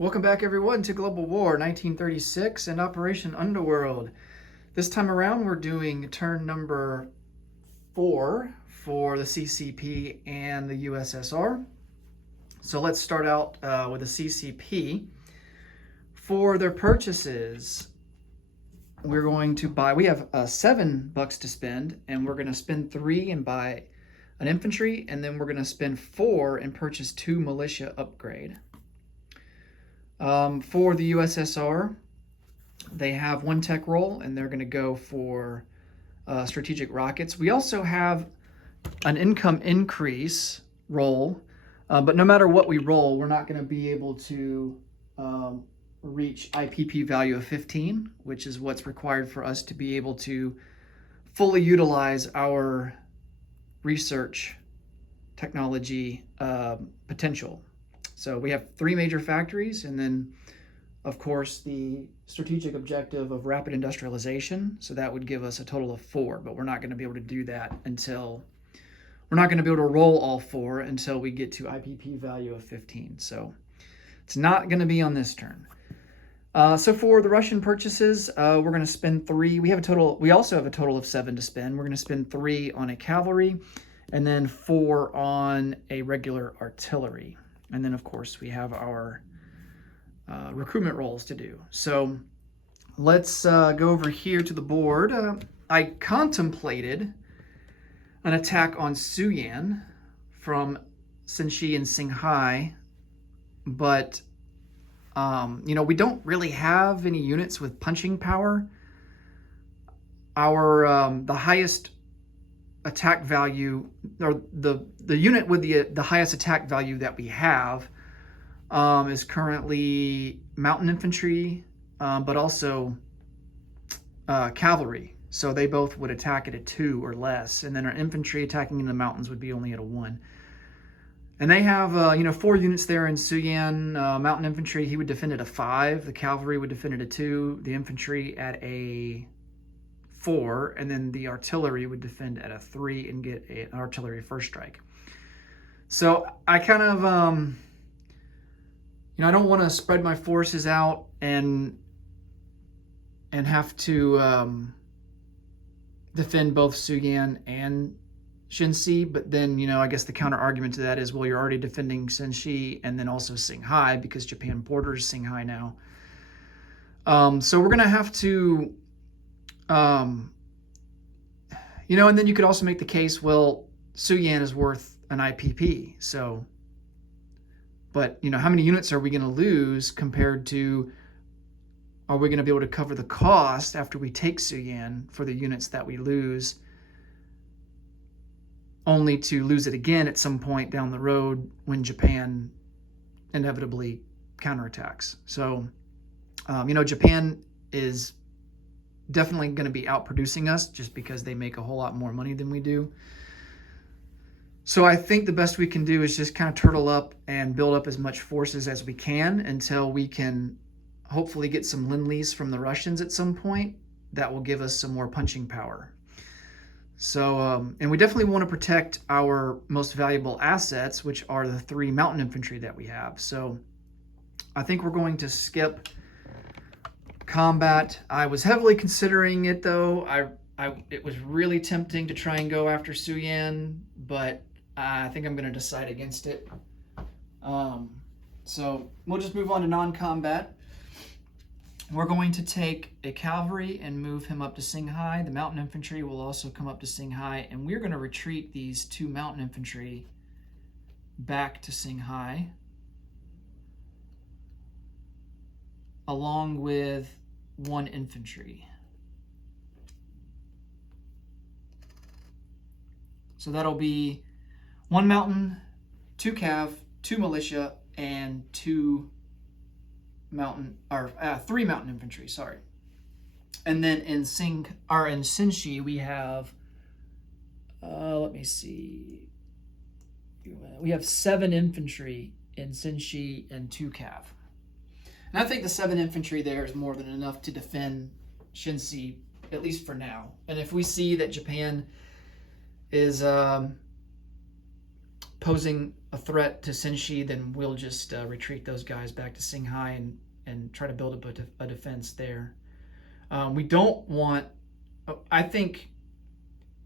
Welcome back, everyone, to Global War 1936 and Operation Underworld. This time around, we're doing turn number 4 for the CCP and the USSR. So let's start out with the CCP. For their purchases, we're going to buy, we have $7 to spend, and we're going to spend 3 and buy an infantry, and then we're going to spend 4 and purchase 2 militia upgrade. For the USSR, they have 1 tech roll, and they're going to go for strategic rockets. We also have an income increase roll, but no matter what we roll, we're not going to be able to reach IPP value of 15, which is what's required for us to be able to fully utilize our research technology potential. So we have 3 major factories, and then, of course, the strategic objective of rapid industrialization. So that would give us a total of 4, but we're not going to be able to do that until, we're not going to be able to roll all 4 until we get to IPP value of 15. So it's not going to be on this turn. So for the Russian purchases, we're going to spend 3. We also have a total of 7 to spend. We're going to spend 3 on a cavalry, and then 4 on a regular artillery. And then, of course, we have our recruitment rolls to do. So let's go over here to the board. I contemplated an attack on Suyan from Sinshi and Singhai, but we don't really have any units with punching power. Our the highest attack value, or the unit with the highest attack value that we have is currently mountain infantry, but also cavalry. So they both would attack it at 2 or less, and then our infantry attacking in the mountains would be only at a 1. And they have 4 units there in Suyan. Mountain infantry, he would defend at a 5. The cavalry would defend at a 2. The infantry at a 4, and then the artillery would defend at a 3 and get an artillery first strike. So I kind of, I don't want to spread my forces out and have to defend both Suyan and Shinsi, but then, I guess the counter argument to that is, well, you're already defending Sinshi and then also Singhai because Japan borders Singhai now. So we're going to have to, and then you could also make the case, well, Suyan is worth an IPP. So, but, how many units are we going to lose compared to, are we going to be able to cover the cost after we take Suyan for the units that we lose, only to lose it again at some point down the road when Japan inevitably counterattacks. So, Japan is definitely going to be outproducing us just because they make a whole lot more money than we do. So I think the best we can do is just kind of turtle up and build up as much forces as we can until we can hopefully get some Lend-Lease from the Russians at some point. That will give us some more punching power. So, and we definitely want to protect our most valuable assets, which are the 3 mountain infantry that we have. So I think we're going to skip combat. I was heavily considering it, though. It was really tempting to try and go after Suyan, but I think I'm going to decide against it. So we'll just move on to non-combat. We're going to take a cavalry and move him up to Singhai. The mountain infantry will also come up to Singhai, and we're going to retreat these 2 mountain infantry back to Singhai, along with 1 infantry. So that'll be 1 mountain, 2 cav, 2 militia, and 3 mountain infantry, sorry. And then in Sinshi we have, let me see, we have 7 infantry in Sinshi and 2 cav. And I think the 7 infantry there is more than enough to defend Shinsi, at least for now. And if we see that Japan is posing a threat to Sinshi, then we'll just retreat those guys back to Singhai and try to build up a defense there. We don't want, I think,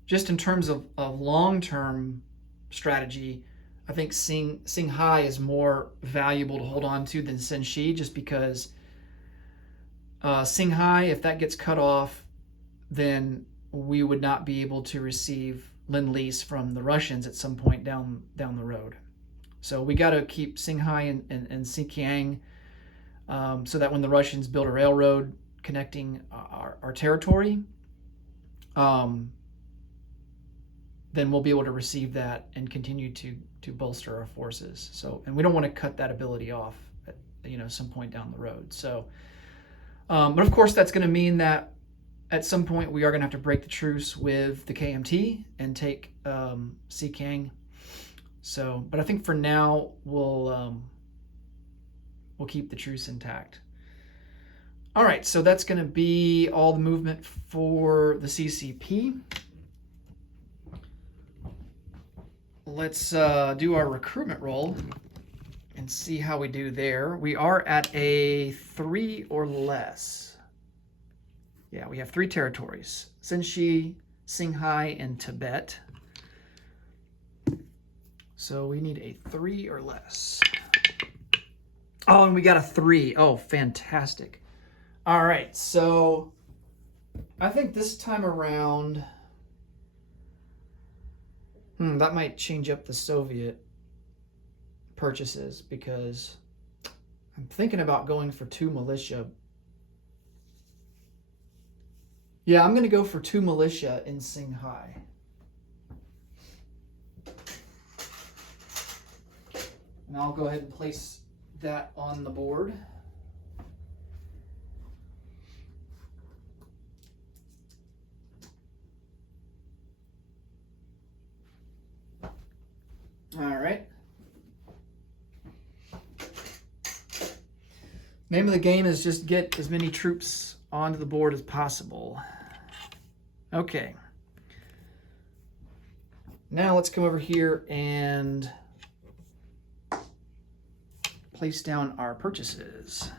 just in terms of long-term strategy, I think Singhai is more valuable to hold on to than Sinshi, just because Singhai, if that gets cut off, then we would not be able to receive Lend-Lease from the Russians at some point down the road. So we got to keep Singhai and Xinjiang so that when the Russians build a railroad connecting our territory, then we'll be able to receive that and continue to bolster our forces. So, and we don't want to cut that ability off at some point down the road. So, but of course that's going to mean that at some point we are going to have to break the truce with the KMT and take Xikang. So, but I think for now we'll keep the truce intact. All right, so that's going to be all the movement for the CCP. Let's do our recruitment roll and see how we do there. We are at a 3 or less. Yeah, we have 3 territories: Sinshi, Singhai, and Tibet. So we need a 3 or less. Oh, and we got a 3. Oh, fantastic. All right, so I think this time around, that might change up the Soviet purchases, because I'm thinking about going for 2 militia. Yeah, I'm going to go for 2 militia in Singhai. And I'll go ahead and place that on the board. All right. Name of the game is just get as many troops onto the board as possible. Okay. Now let's come over here and place down our purchases.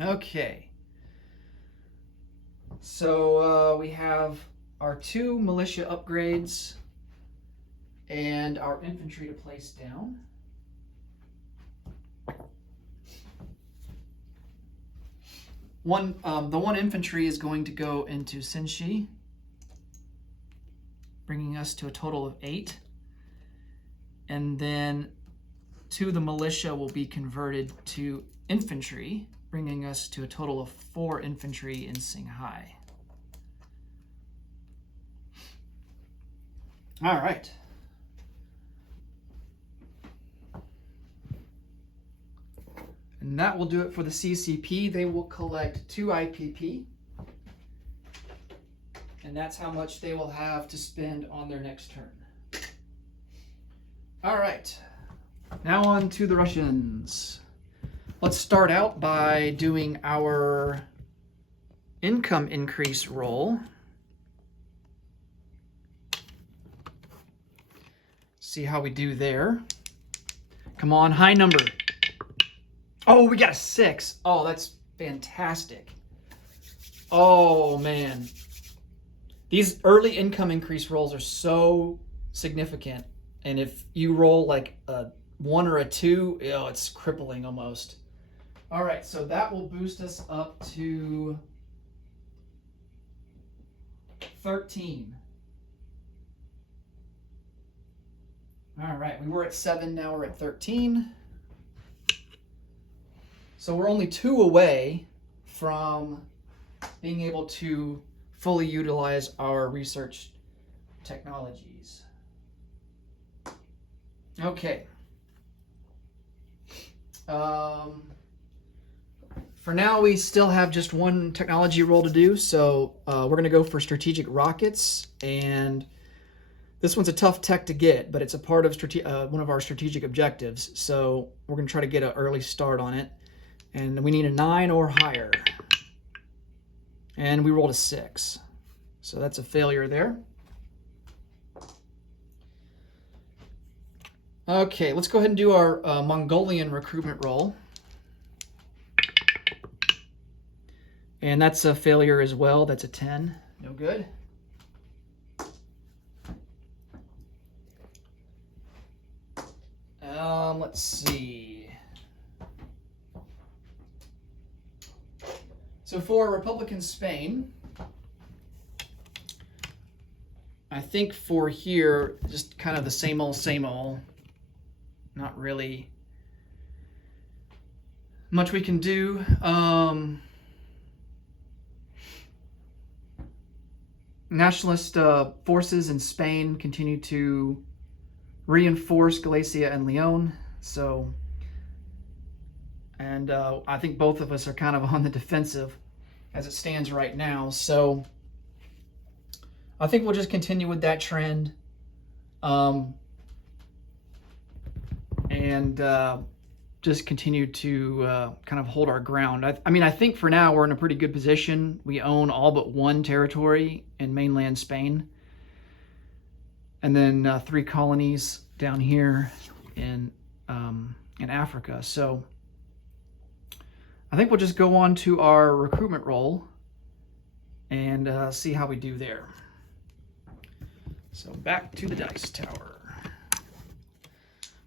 Okay. So we have our 2 militia upgrades and our infantry to place down. The one infantry is going to go into Sinshi, bringing us to a total of 8. And then 2 of the militia will be converted to infantry, bringing us to a total of 4 infantry in Singhai. All right. And that will do it for the CCP. They will collect 2 IPP. And that's how much they will have to spend on their next turn. All right. Now on to the Russians. Let's start out by doing our income increase roll. See how we do there. Come on, high number. Oh, we got a 6. Oh, that's fantastic. Oh, man. These early income increase rolls are so significant. And if you roll like a 1 or a 2, it's crippling almost. All right, so that will boost us up to 13. All right, we were at 7, now we're at 13. So we're only 2 away from being able to fully utilize our research technologies. Okay. For now, we still have just 1 technology roll to do, so we're going to go for strategic rockets, and this one's a tough tech to get, but it's a part of one of our strategic objectives, so we're going to try to get an early start on it, and we need a 9 or higher, and we rolled a 6, so that's a failure there. Okay, let's go ahead and do our Mongolian recruitment roll. And that's a failure as well. That's a 10. No good. Let's see. So for Republican Spain, I think for here, just kind of the same old, same old. Not really much we can do. Nationalist forces in Spain continue to reinforce Galicia and Leon. So, and I think both of us are kind of on the defensive as it stands right now. So I think we'll just continue with that trend. And just continue to kind of hold our ground. I mean, I think for now we're in a pretty good position. We own all but one territory in mainland Spain, and then 3 colonies down here in Africa. So I think we'll just go on to our recruitment roll and see how we do there. So back to the dice tower.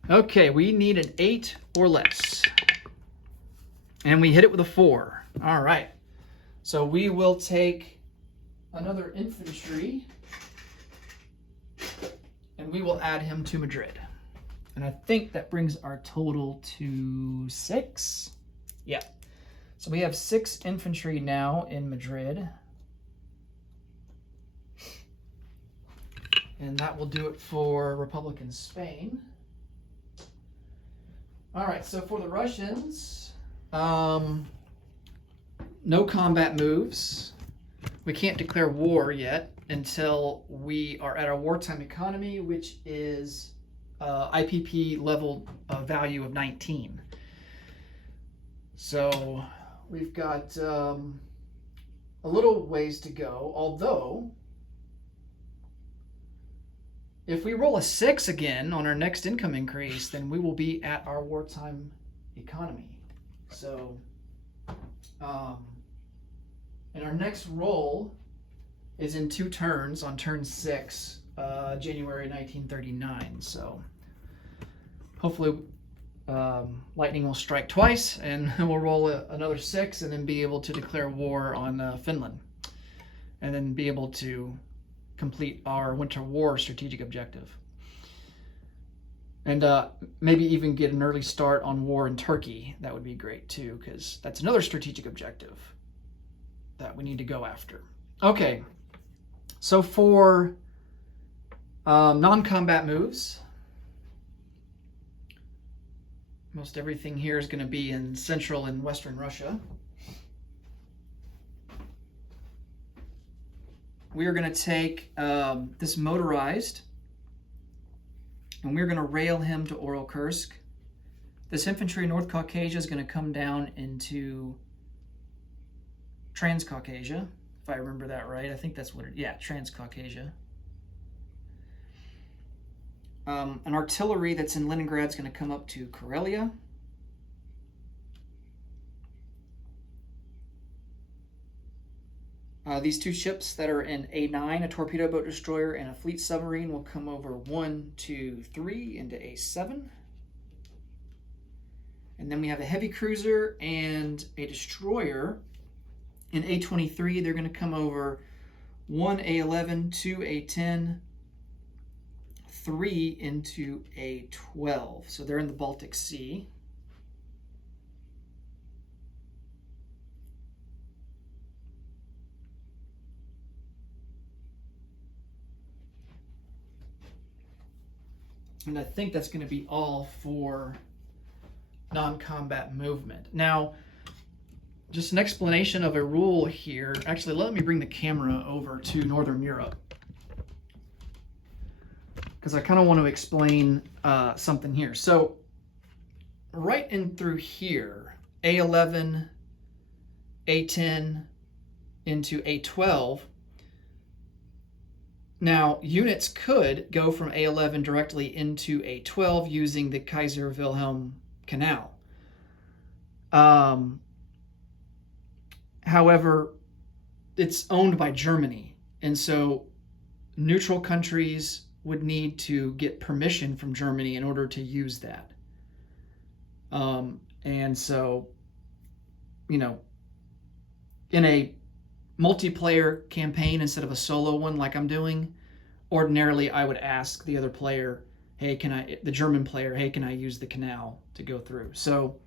Okay, we need an 8 or less. And we hit it with a 4. All right. So we will take another infantry and we will add him to Madrid. And I think that brings our total to 6. Yeah. So we have 6 infantry now in Madrid. And that will do it for Republican Spain. All right, so for the Russians, no combat moves. We can't declare war yet until we are at our wartime economy, which is IPP level value of 19. So we've got a little ways to go, although if we roll a 6 again on our next income increase, then we will be at our wartime economy. So, and our next roll is in 2 turns on turn 6, January 1939. So hopefully lightning will strike twice and we'll roll another 6 and then be able to declare war on Finland. And then be able to complete our winter war strategic objective. And maybe even get an early start on war in Turkey. That would be great too, because that's another strategic objective that we need to go after. Okay, so for non-combat moves, most everything here is going to be in Central and Western Russia. We are going to take this motorized, and we're going to rail him to Oral-Kursk. This infantry in North Caucasia is going to come down into Transcaucasia, if I remember that right. I think that's what it, yeah, Transcaucasia. An artillery that's in Leningrad is going to come up to Karelia. These 2 ships that are in A9, a torpedo boat destroyer and a fleet submarine, will come over 1, 2, 3 into A7. And then we have a heavy cruiser and a destroyer in A23. They're going to come over 1 A11, 2 A10, 3 into A12. So they're in the Baltic Sea. And I think that's going to be all for non-combat movement. Now, just an explanation of a rule here. Actually, let me bring the camera over to Northern Europe, because I kind of want to explain something here. So right in through here, A11, A10 into A12, Now, units could go from A11 directly into A12 using the Kaiser Wilhelm Canal. However, it's owned by Germany, and so neutral countries would need to get permission from Germany in order to use that. And so, you know, in a multiplayer campaign instead of a solo one like I'm doing, ordinarily I would ask the other player, hey, the German player, hey, can I use the canal to go through? So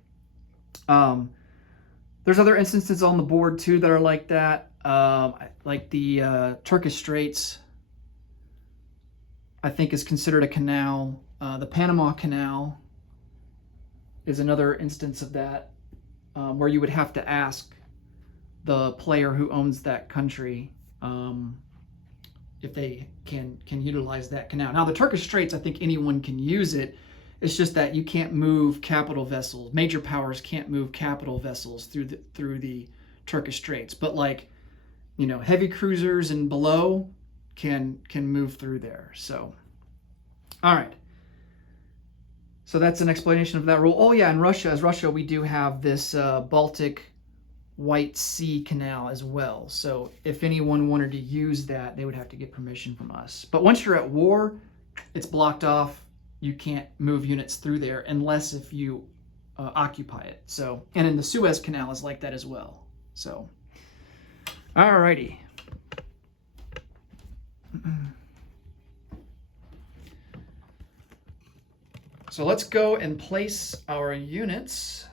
there's other instances on the board too that are like that, like the Turkish Straits, I think is considered a canal. The Panama Canal is another instance of that, where you would have to ask the player who owns that country if they can utilize that canal. Now, the Turkish Straits, I think anyone can use it. It's just that you can't move capital vessels. Major powers can't move capital vessels through the Turkish Straits. But like, you know, heavy cruisers and below can move through there. So, all right. So that's an explanation of that rule. Oh yeah, in Russia, we do have this Baltic White Sea Canal as well. So if anyone wanted to use that, they would have to get permission from us. But once you're at war, it's blocked off. You can't move units through there unless if you occupy it. So, and in the Suez Canal is like that as well. So, alrighty. So let's go and place our units.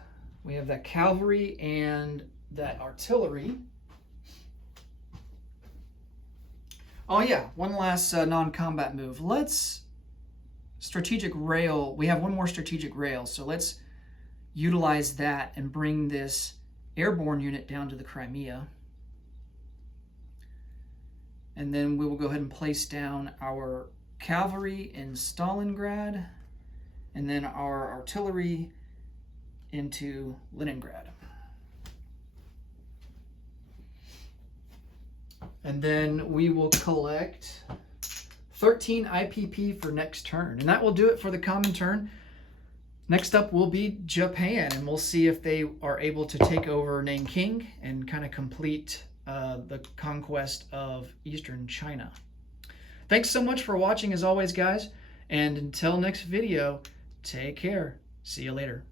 We have that cavalry and that artillery. Oh yeah, one last non-combat move. Let's strategic rail. We have one more strategic rail, so let's utilize that and bring this airborne unit down to the Crimea. And then we will go ahead and place down our cavalry in Stalingrad, and then our artillery into Leningrad. And then we will collect 13 IPP for next turn. And that will do it for the common turn. Next up will be Japan, and we'll see if they are able to take over Nanking and kind of complete the conquest of Eastern China. Thanks so much for watching as always, guys. And until next video, take care. See you later.